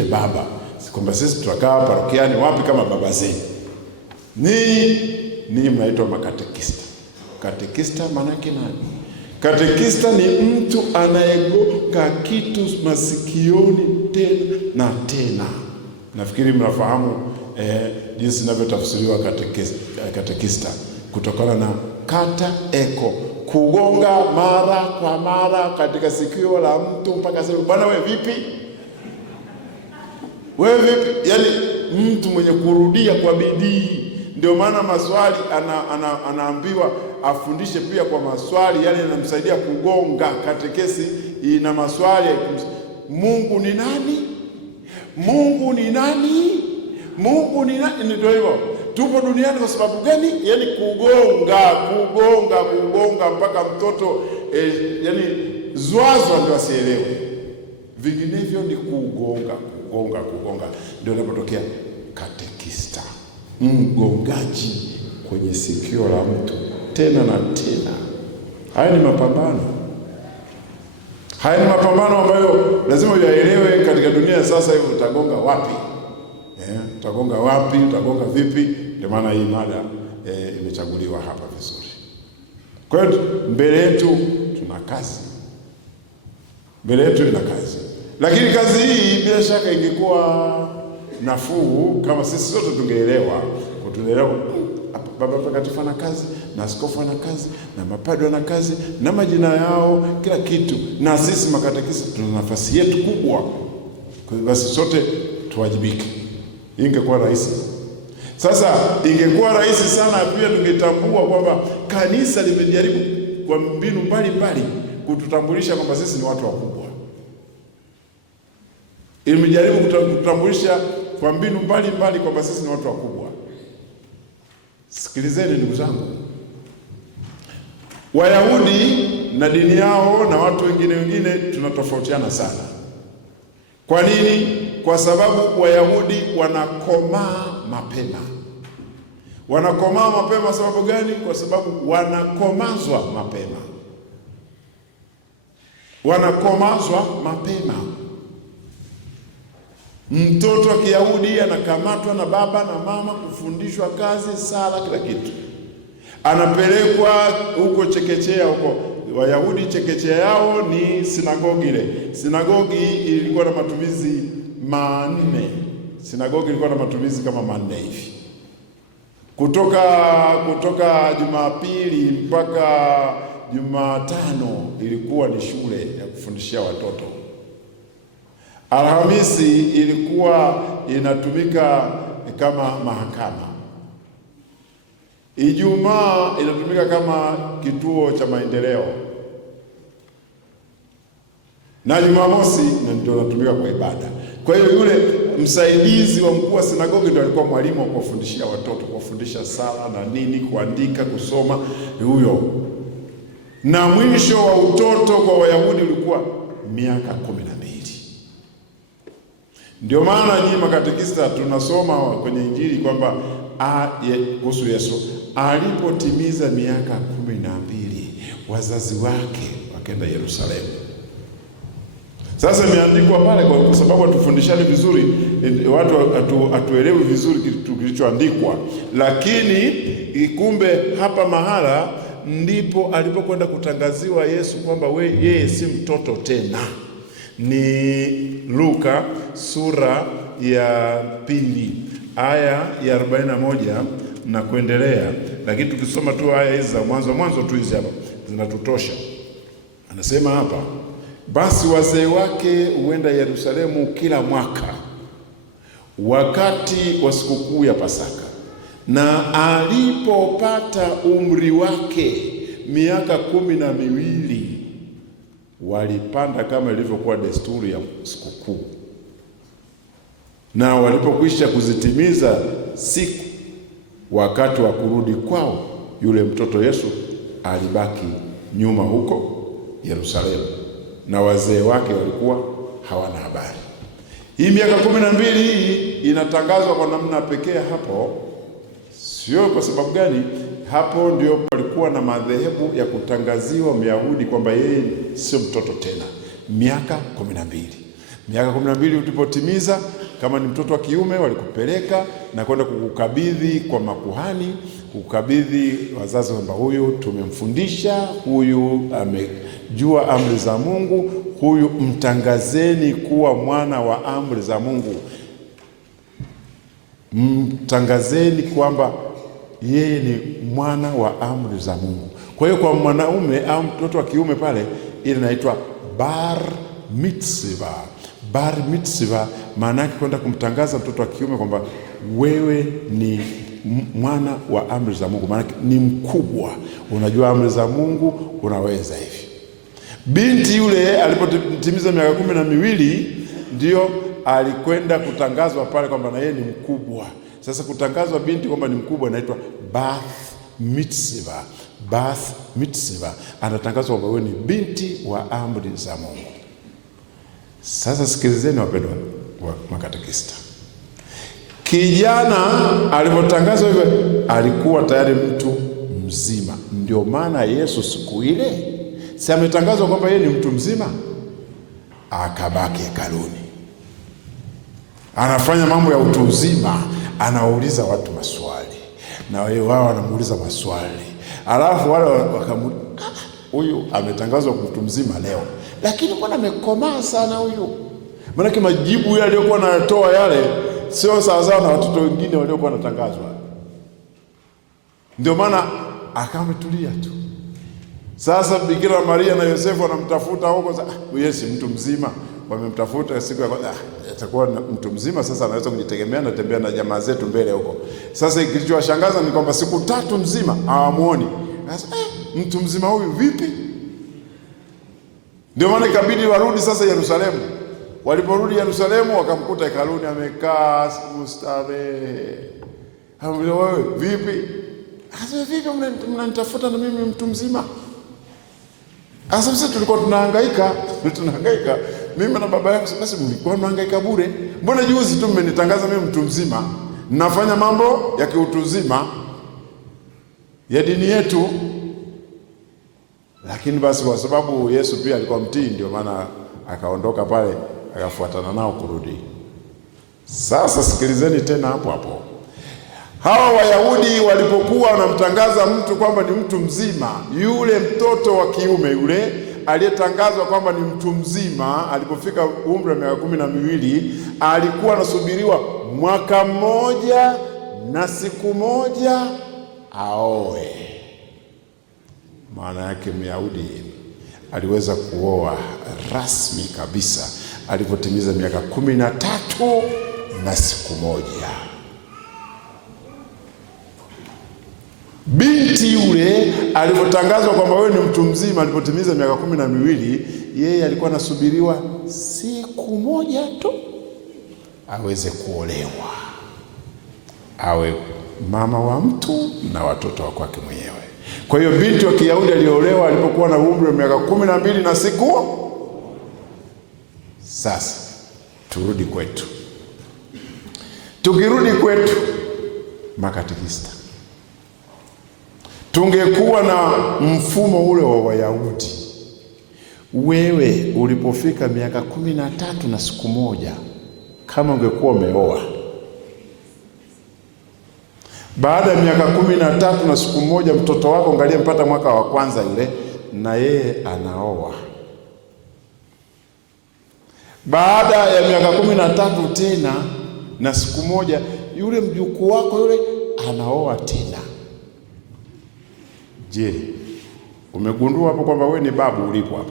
baba, kwamba sisi tutakaa parokiani wapi kama baba zenu. Ninyi mnaitwa makatekista. Katekista maana yake nani? Katekista ni mtu anayegonga kitu masikioni tena na tena. Nafikiri mnafahamu jinsi inavyotafsiriwa katekista kutokana na kata eko, kugonga mara kwa mara katika sikio la mtu mpaka sema bwana wewe vipi? Yaani mtu mwenye kurudia kwa bidii. Ndio maana maswali anaambiwa afundishe pia kwa maswali, yani yanamsaidia kugonga. Katekesi ina maswali. Mungu ni nani? Mungu ni nani? Mungu ni nani? Ndio hivyo. Tupo duniani kwa sababu gani? Yani kugonga mpaka mtoto yani zwazwa ndio asielewe. Vinginevyo ni kugonga. Ndio inapotokea katekista, mgongaji kwenye sikio la mtu tena na tena. Haya ni mapambano ambayo lazima uyaelewe katika dunia sasa hivi. Utagonga wapi? Utagonga vipi? Ndio maana hii mada imechaguliwa hapa vizuri. Kwa hiyo mbele yetu ina kazi. Lakini kazi hii bila shaka ingekuwa nafuu kama sisi sote tungeelewa, Baba Mtakatifu ana kazi, na askofu ana kazi, na mapadri ana kazi, na majina yao, kila kitu, na sisi makatekista tuna nafasi yetu kubwa. Kwa hiyo basi sote tuwajibike. Ingekuwa rahisi. Sasa ingekuwa rahisi sana pia tungetambua kwamba kanisa limejaribu kwa mbinu mbalimbali kututambulisha kwamba sisi ni watu wakubwa. Imejaribu kututambulisha kwa mbinu mbalimbali kwamba sisi ni watu wakubwa. Sikilizeni ndugu zangu. Wayahudi na dini yao na watu wengine tunatofautiana sana. Kwa nini? Kwa sababu Wayahudi wanakomaa mapema. Sababu gani? Kwa sababu wanakomazwa mapema. Mtoto wa Kiyahudi anakamatwa na baba na mama, kufundishwa kazi, sala, kila kitu. Anapelekwa huko chekechea huko. Wayahudi chekechea yao ni sinagogi ile. Sinagogi ilikuwa na matumizi manne. Kama manne hivi. Kutoka Jumapili mpaka Jumatano ilikuwa ni shule ya kufundishia watoto. Alhamisi ilikuwa inatumika kama mahakama. Ijumaa inatumika kama kituo cha maendeleo. Na Jumamosi ndio inatumika kwa ibada. Kwa hiyo yule msaidizi wa mkuu wa sinagogi ndio alikuwa mwalimu wa kufundishia watoto, kufundisha sala na nini, kuandika, kusoma huyo. Na mwisho wa utoto kwa Wayahudi ulikuwa miaka 12. Ndio maana nyinyi makatekista tunasoma kwenye Injili kwamba kuhusu Yesu alipotimiza miaka 12 wazazi wake wakaenda Yerusalemu. Sasa imeandikwa pale kwa sababu atufundishane vizuri, watu atuelewe vizuri kitu kilichoandikwa. Lakini kumbe hapa mahala ndipo alipokwenda kutangaziwa Yesu kwamba yeye si mtoto tena. Ni Luka sura ya 2 aya ya 41 na kuendelea. Lakini tukisoma tu aya hizi za mwanzo tu hizi hapa zinatutosha. Anasema hapa, basi wazee wake huenda Yerusalemu kila mwaka wakati wa sikukuu ya Pasaka, na alipopata umri wake miaka 12 walipanda kama ilivyokuwa desturi ya sikukuu. Na walipokwisha kuzitimiza siku, wakati wa kurudi kwao, yule mtoto Yesu alibaki nyuma huko Yerusalemu, na wazee wake walikuwa hawana habari. Hii miaka 12 hii inatangazwa kwa namna pekee hapo. Sio kwa sababu gani? Hapo ndio palikuwa na madhehebu ya kutangaziwa Myahudi kwamba yeye sio mtoto tena. Miaka 12. Miaka 12 ulipotimiza, kama ni mtoto wa kiume walikupeleka na kwenda kukukabidhi kwa makuhani, kukukabidhi wazazi kwamba huyu tumemfundisha, huyu amejua amri za Mungu, huyu mtangazeni kuwa mwana wa amri za Mungu. Mtangazeni kwamba yeye ni mwana wa amri za Mungu. Kwa hiyo kwa mwanaume au mtoto wa kiume pale, ile inaitwa bar mitzvah. Bar mitzvah maana yake kwenda kumtangaza mtoto wa kiume kwamba wewe ni mwana wa amri za Mungu, maana ni mkubwa, unajua amri za Mungu, unaweza hivi. Binti yule alipotimiza miaka 12 ndio alikwenda kutangazwa pale kwamba na yeye ni mkubwa. Sasa kutangazwa binti kwamba ni mkubwa inaitwa bath mitzvah. Bath mitzvah, anatangazwa kwamba wewe ni binti wa amri za Mungu. Sasa sikilizeni wapendwa wa makatekista. Kijana alipotangazwa hivyo alikuwa tayari mtu mzima. Ndio maana Yesu siku ile si ametangazwa kwamba yeye ni mtu mzima, akabaki hekaluni, anafanya mambo ya utu uzima, anawauliza watu maswali na wao wanamuuliza maswali, alafu wale wakamuuliza, huyu ametangazwa mtu mzima leo, lakini mbona amekomaa sana huyu? Maana majibu yale aliyokuwa anatoa yale sio sawa na watoto wengine waliokuwa wanatangazwa. Ndio maana akametulia tu. Sasa Bikira Maria na Yosefu wanamtafuta huko, Yesu mtu mzima, wamemtafuta siku ya kwanza, atakuwa mtu mzima sasa anaweza kujitegemea na tembea na jamaa zetu mbele huko. Sasa kilichowashangaza ni kwamba siku 3 mzima hawamuoni. Sasa mtu mzima huyu vipi? Ndio maana ikabidi warudi sasa Yerusalemu. Waliporudi Yerusalemu wakamkuta hekaluni amekaa mustarehe. Hamwambia wewe vipi? Asa vipi mnanitafuta na mimi mtu mzima? Asa sisi tulikuwa tunahangaika. Mimi na baba yangu basi mlikuwa mnahangaika bure. Mbona juzi tu mmenitangaza mimi mtu mzima? Nafanya mambo ya kiutu uzima ya dini yetu. Lakini basi kwa sababu Yesu pia alikuwa mtii, ndio maana akaondoka pale akafuatana nao kurudi. Sasa sikilizeni tena hapo hapo. Hawa Wayahudi walipokuwa wanamtangaza mtu kwamba ni mtu mzima, yule mtoto wa kiume yule aliyetangazwa kwamba ni mtu mzima, alipofika umri wa miaka 12 alikuwa anasubiriwa 1 mwaka na siku 1 aoe. Maana yake Myahudi aliweza kuoa rasmi kabisa alipotimiza miaka 13 na siku 1. Binti yule alipotangazwa kwamba wewe ni mtu mzima alipotimiza miaka 12, yeye alikuwa anasubiriwa siku 1 tu aweze kuolewa, awe mama wa mtu na watoto wa kwake mwenyewe. Kwa hiyo binti wa Kiyahudi aliolewa alipokuwa na umri wa miaka 12 na siku. Sasa turudi kwetu. Tukirudi kwetu makatekista, tungekuwa na mfumo ule wa Wayahudi. Wewe ulipofika miaka 13 na siku 1, kama ungekuwa umeoa, baada ya miaka 13 na siku 1 mtoto wako angalia mpata mwaka wa kwanza yule, na yeye anaoa. Baada ya miaka 13 tena na siku 1 yule mjukuu wako yule anaoa tena. Je, umegundua hapo kwamba wewe ni babu ulipo hapo?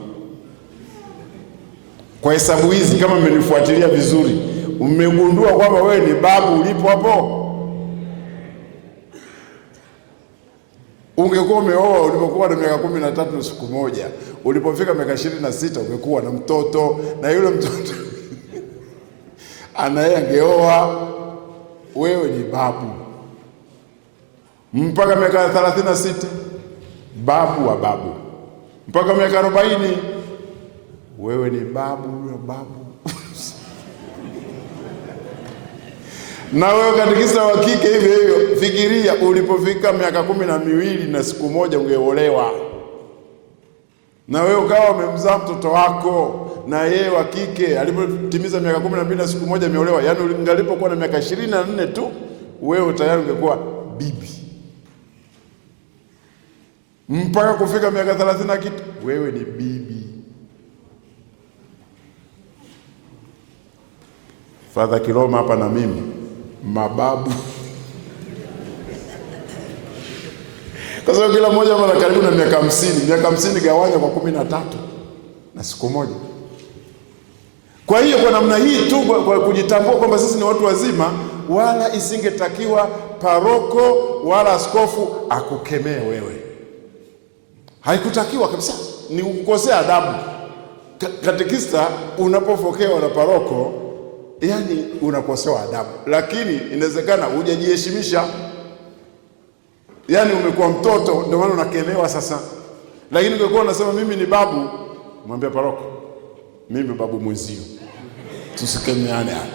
Kwa hesabu hizi kama mmenifuatilia vizuri, umegundua kwamba wewe ni babu ulipo hapo? Ungekuwa umeoa ulipokuwa na miaka 13 na siku 1, ulipofika miaka 26 ungekuwa na mtoto, na yule mtoto anaye angeoa, wewe ni babu mpaka miaka 36, babu wa babu, mpaka miaka 40 wewe ni babu wa babu. Na wewe katekista wa kike hivyo hivyo, fikiria ulipofika miaka 12 na siku moja ungeolewa. Na wewe ukawa umemzaa mtoto wako na yeye wa kike alipotimiza miaka 12 na siku moja ameolewa, yaani ungalipokuwa na miaka 24 tu wewe tayari ungekuwa bibi. Mpaka kufika miaka 30 na kitu wewe ni bibi. Father Kiloma hapa na mimi mababu. Kwa sababu kila mmoja mara karibu na miaka 50. Miaka 50 gawanya kwa 13 na siku moja. Kwa hiyo kwa namna hii tu kwa kujitambua kwamba sisi ni watu wazima, wala isingetakiwa paroko wala askofu akukemee wewe. Haikutakiwa kabisa, ni kukosea adabu. Katekista unapofokewa na paroko, yani unakosewa adabu. Lakini inawezekana hujajiheshimisha. Yani umekuwa mtoto ndio maana unakemewa sasa. Lakini ungekuwa unasema mimi ni babu, mwambie paroko, mimi babu mwenzio, tusikemeane hapa.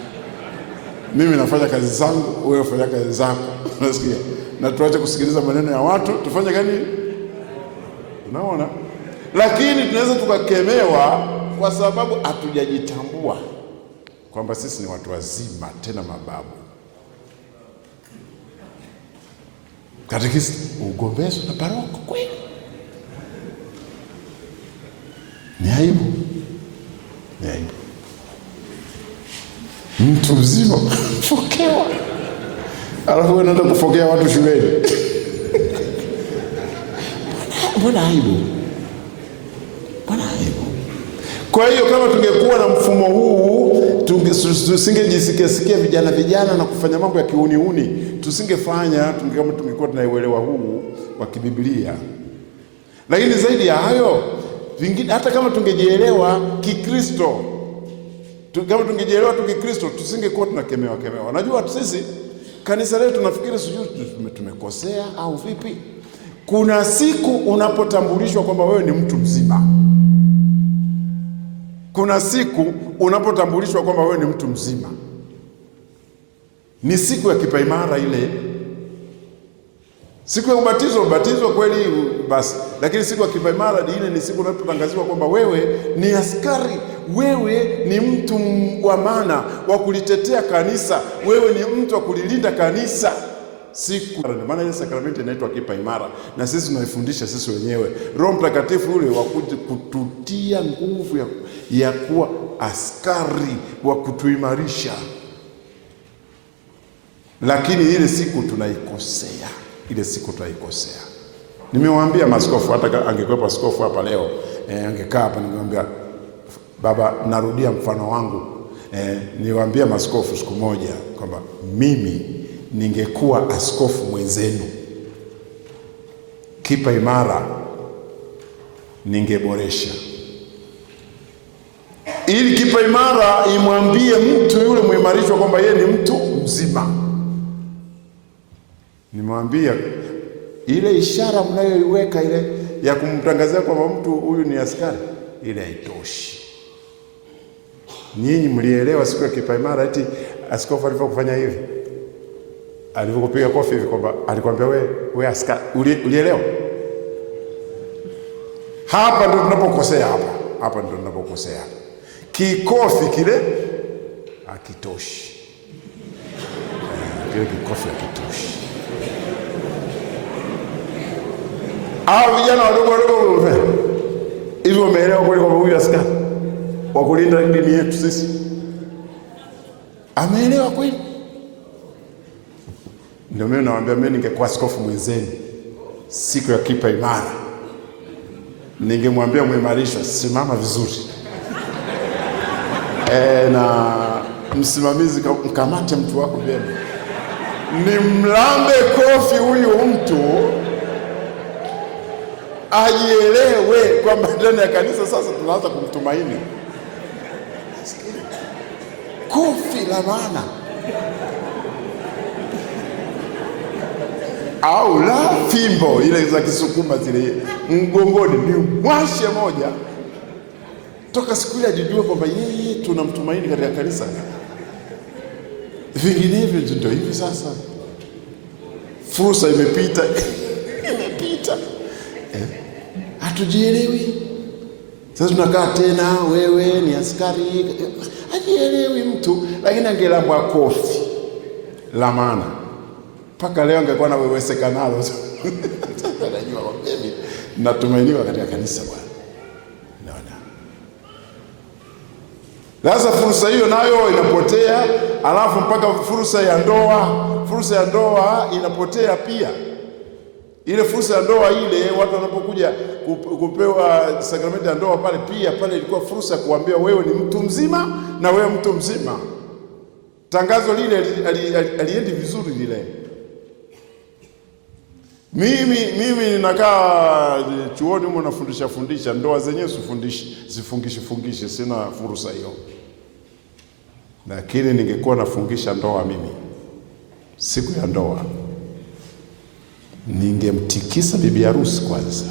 Mimi nafanya kazi zangu, wewe fanya kazi zako. Unasikia? Na tuache kusikiliza maneno ya watu, tufanye gani? Unaona? Lakini tunaweza tukakemewa kwa sababu hatujajitambua kwamba sisi ni watu wazima, tena mababu. Katekista ugombezwe na paroko kweli? Ni aibu. Ni aibu. Mtu mzima fokewa, alafu unaenda kufokea watu shuleni. Mbona aibu? Mbona aibu? Kwa hiyo kama tungekuwa na mfumo huu, tusingejisikia vijana na kufanya mambo ya kiuniuni. Tusingefanya kama tungekuwa tunaielewa huu wa kibiblia. Lakini zaidi ya hayo, vingine hata kama tungejielewa Kikristo, kama tungejielewa tu Kikristo, tusingekuwa tunakemewa. Unajua sisi kanisa letu tunafikiri sijui tumekosea au vipi. Kuna siku unapotambulishwa kwamba wewe ni mtu mzima. Kuna siku unapotambulishwa kwamba wewe ni mtu mzima. Ni siku ya kipaimara ile. Siku ya ubatizo kweli basi. Lakini siku ya kipaimara ile ni siku unapotangaziwa kwamba wewe ni askari, wewe ni mtu wa maana wa kulitetea kanisa, wewe ni mtu wa kulilinda kanisa. Siku maana ile sakramenti inaitwa kipaimara, na sisi tunaifundisha sisi wenyewe. Roho Mtakatifu yule wa kututia nguvu ya kuwa askari wa kutuimarisha. Lakini ile siku tunaikosea. Ile siku tunaikosea. Nimewaambia maaskofu, hata angekuwepo askofu hapa leo, angekaa hapa ningemwambia, baba, narudia mfano wangu. Niwaambia maaskofu siku moja kwamba mimi ningekuwa askofu mwenzenu, kipaimara ningeboresha, ili kipaimara imwambie mtu yule muimarishwa kwamba yeye ni mtu mzima. Nimwambia ile ishara mnayoiweka ile ya kumtangazia kwamba mtu huyu ni askari, ile haitoshi. Nyinyi mlielewa siku ya kipaimara eti askofu alivyokufanya hivi, alivyokupiga kofi hivi kwamba alikwambia wewe askari, ulielewa? Hapa ndio tunapokosea hapa ndio tunapokosea. Kikofi kile hakitoshi. Kile kikofi hakitoshi. Vijana wadogo hivyo wameelewa kweli kwamba huyu askari wa kulinda dini yetu sisi? Ameelewa kweli? Ndio mimi nawaambia, mimi ningekuwa askofu mwenzenu siku ya kipaimara, ningemwambia muimarisha, simama vizuri. Na msimamizi mkamate mtu wako vyema, ni mlambe kofi huyu mtu, ajielewe kwamba ndani ya kanisa sasa tunaanza kumtumaini. Kofi la maana. Au la fimbo ile za Kisukuma zile mgongoni, ni mwashe moja. Toka siku ile ajijue kwamba yeye tunamtumaini katika kanisa. Vinginevyo ndio hivi sasa. Fursa imepita. Imepita. Hatujielewi. Sasa tunakaa tena, wewe ni askari, hajielewi mtu, lakini angelambwa kofi la maana. Paka leo angekuwa na weweseka nalo. Najua kwa mimi natumainiwa katika kanisa Bwana. Naona. Sasa fursa hiyo nayo inapotea, alafu mpaka fursa ya ndoa inapotea pia. Ile fursa ya ndoa ile, watu wanapokuja kupewa sakramenti ya ndoa pale ilikuwa fursa kuambia wewe ni mtu mzima na wewe mtu mzima. Tangazo lile aliendi vizuri lile. Mimi ninakaa chuoni humo nafundisha ndoa zenyewe sifungishi, sina fursa hiyo. Lakini ningekuwa nafungisha ndoa mimi siku ya ndoa, ningemtikisa bibi harusi kwanza.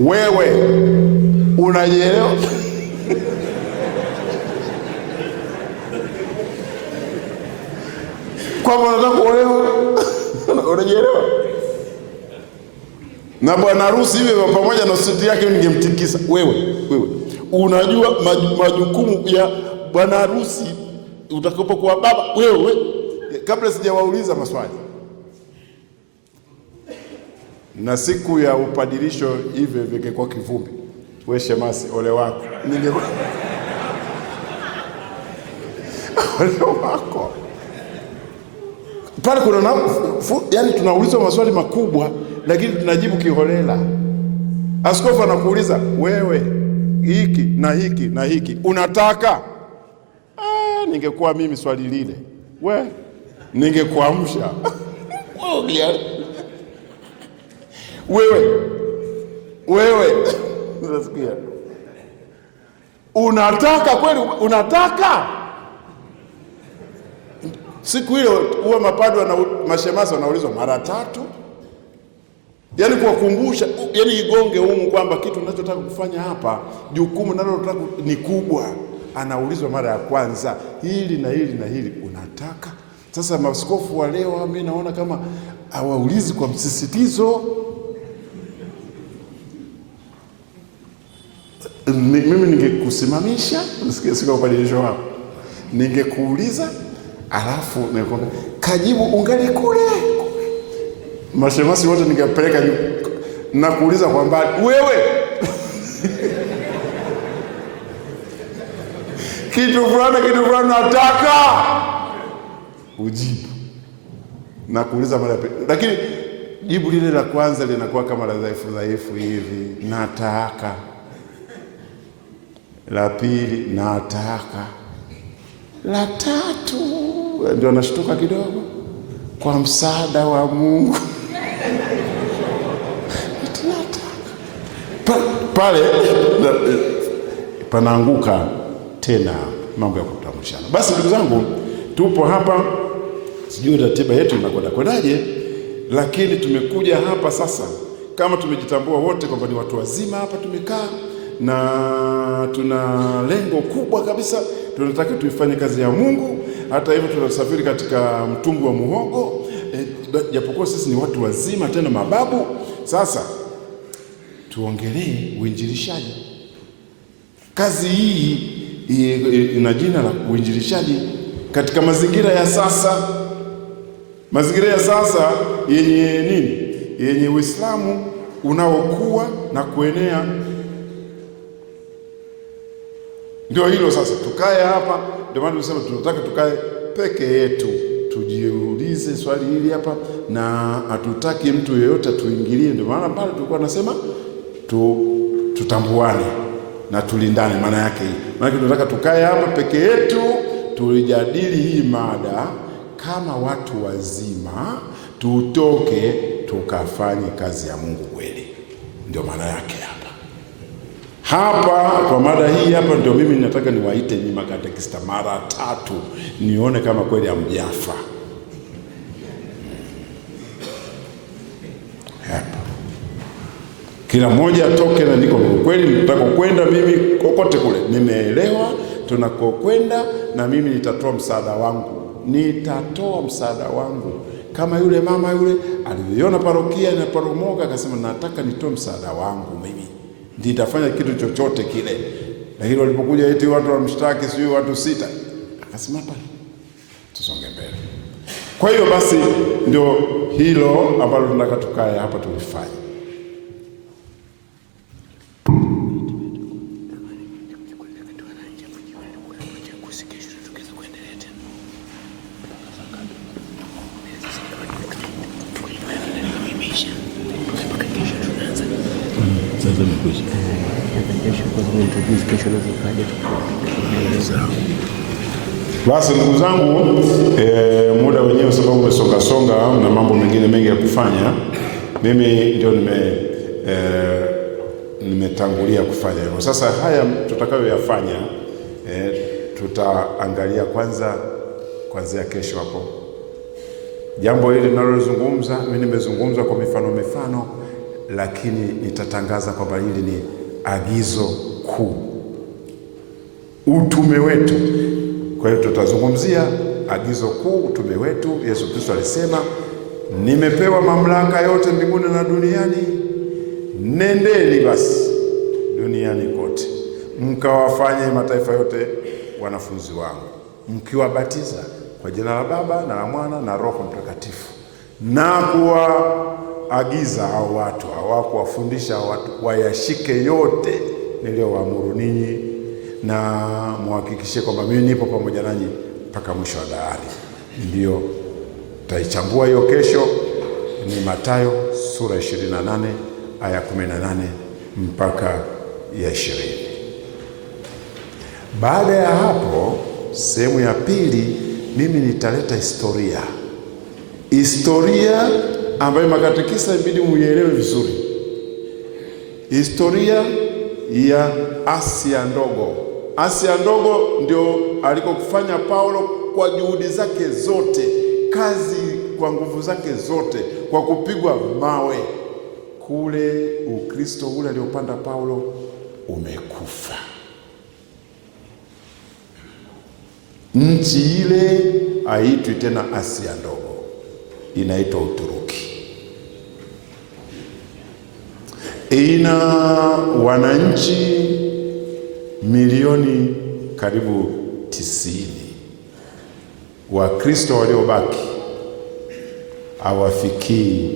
Wewe unajielewa? Kwa maana nataka kuolewa, unajielewa? Na bwana harusi hivi pamoja na suti yake ningemtikisa. Wewe unajua majukumu ya bwana harusi utakapokuwa baba wewe. Kabla sijawauliza maswali, na siku ya upadilisho hivi vingekuwa kivumbi, wewe shemasi, ole wako, ningekuwa ole wako pale. Kuna yani tunaulizwa maswali makubwa, lakini tunajibu kiholela. Askofu anakuuliza wewe, hiki na hiki na hiki unataka? Ningekuwa mimi swali lile, ningekuamsha. Wewe unasikia? Unataka kweli? Unataka? Siku ile huwa mapadri na mashemasi wanaulizwa mara 3. Yaani kuwakumbusha, yaani igonge humu kwamba kitu ninachotaka kufanya hapa, jukumu ninalotaka ni kubwa. Anaulizwa mara ya kwanza, hili na hili na hili unataka? Sasa maaskofu wa leo mimi naona kama hawaulizi kwa msisitizo. Mimi ningekusimamisha, nisikie siku upadilisho wao, ningekuuliza alafu nikwambia kajibu ungali kule. Mashemasi wote ningepeleka na kuuliza kwa mbali, wewe kitu fulani nataka ujibu, na kuuliza mara pili, lakini jibu lile la kwanza linakuwa kama la dhaifu hivi, nataka. La pili nataka. La tatu ndio anashtuka kidogo, kwa msaada wa Mungu pale panaanguka tena mambo ya kutamshana. Basi ndugu zangu, tupo hapa, sijui ratiba yetu inakwendaje, lakini tumekuja hapa sasa kama tumejitambua wote kwamba ni watu wazima hapa tumekaa, na tuna lengo kubwa kabisa. Tunataka tuifanye kazi ya Mungu. Hata hivyo tunasafiri katika mtumbwi wa muhogo, japokuwa sisi ni watu wazima tena mababu. Sasa tuongelee uinjilishaji. Kazi hii ina jina la uinjilishaji katika mazingira ya sasa. Mazingira ya sasa yenye nini? Yenye Uislamu unaokuwa na kuenea. Ndio hilo sasa, tukae hapa. Ndio maana tunasema tunataka tukae peke yetu, tujiulize swali hili hapa, na hatutaki mtu yeyote tuingilie. Ndio maana pale tulikuwa nasema tutambuane na tulindane. Maana yake hii, maana tunataka tukae hapa peke yetu, tulijadili hii mada kama watu wazima, tutoke tukafanye kazi ya Mungu kweli. Ndio maana yake hapa kwa mada hii hapa. Ndio mimi nataka niwaite ni makatekista mara 3 nione kama kweli hamjafa hapa. Kila mmoja atoke na ndiko kweli nataka kwenda mimi kokote kule. Nimeelewa tunakokwenda, na mimi nitatoa msaada wangu. Nitatoa msaada wangu kama yule mama yule aliviona parokia inaporomoka, akasema nataka nitoe msaada wangu, mimi nitafanya kitu chochote kile. Na hilo walipokuja eti watu wamshtaki sijui watu 6, akasema hapana, tusonge mbele. Kwa hiyo basi ndio hilo ambalo tunataka tukae hapa tulifanye. Basi ndugu zangu, muda wenyewe sababu umesonga na mambo mengine mengi ya kufanya, mimi ndio nimetangulia kufanya hivyo. Sasa haya tutakayoyafanya, tutaangalia kuanzia kesho hapo. Jambo hili ninalozungumza, mimi nimezungumza kwa mifano, lakini nitatangaza kwamba hili ni agizo kuu, utume wetu. Kwa hiyo tutazungumzia agizo kuu, utume wetu. Yesu Kristo alisema, nimepewa mamlaka yote mbinguni na duniani, nendeni basi duniani kote mkawafanye mataifa yote wanafunzi wangu, mkiwabatiza kwa jina la Baba na la Mwana na Roho Mtakatifu, na kuwaagiza hao watu, kuwafundisha watu wayashike yote niliyowaamuru ninyi, na muhakikishe kwamba mimi nipo pamoja nanyi mpaka mwisho wa dahari. Ndio tutaichambua hiyo kesho. Ni Mathayo sura 28 aya 18 mpaka ya 20. Baada ya hapo, sehemu ya pili, mimi nitaleta historia ambayo makatekisa ibidi muielewe vizuri. Historia ya Asia Ndogo. Asia Ndogo ndio alikofanya Paulo kwa juhudi zake zote, kazi kwa nguvu zake zote, kwa kupigwa mawe. Kule Ukristo ule aliopanda Paulo umekufa. Nchi ile haitwi tena Asia Ndogo, inaitwa Uturuki. Ina wananchi milioni karibu 90. Wakristo waliobaki hawafikii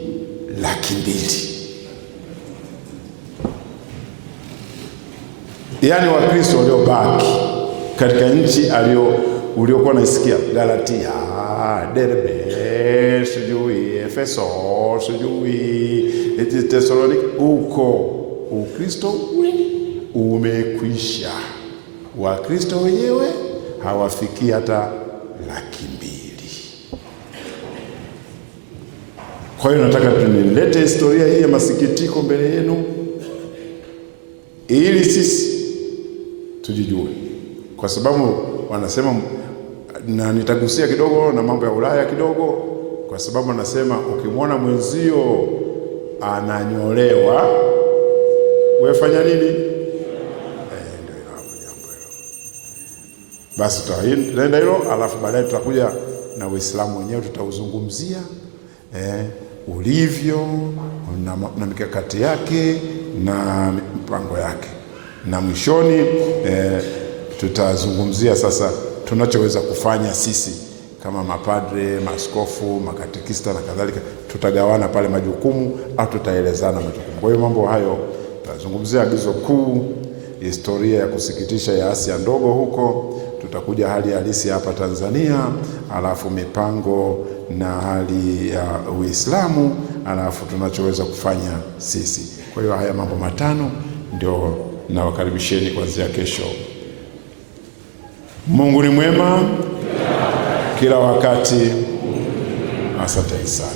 200,000. Yaani Wakristo waliobaki katika nchi uliokuwa naisikia, Galatia, Derbe, sijui Efeso, sijui Thessaloniki, huko Ukristo umekwisha. Wakristo wenyewe hawafikii hata 200,000. Kwa hiyo nataka tunilete historia hii ya masikitiko mbele yenu, ili sisi tujijue, kwa sababu wanasema, na nitagusia kidogo na mambo ya Ulaya kidogo, kwa sababu wanasema ukimwona mwenzio ananyolewa, wewe fanya nini? Ndio hapo jambo hilo. Basi tutaenda hilo, alafu baadaye tutakuja na Uislamu wenyewe, tutauzungumzia ulivyo na mikakati yake na mpango yake, na mwishoni tutazungumzia sasa tunachoweza kufanya sisi kama mapadre, maaskofu, makatekista na kadhalika. Tutagawana pale majukumu au tutaelezana majukumu. Kwa hiyo mambo hayo tutazungumzia agizo kuu, historia ya kusikitisha ya Asia Ndogo huko, tutakuja hali halisi hapa Tanzania, alafu mipango na hali ya Uislamu, alafu tunachoweza kufanya sisi. Kwa hiyo haya mambo matano ndio nawakaribisheni kuanzia kesho. Mungu ni mwema kila wakati. Asante sana.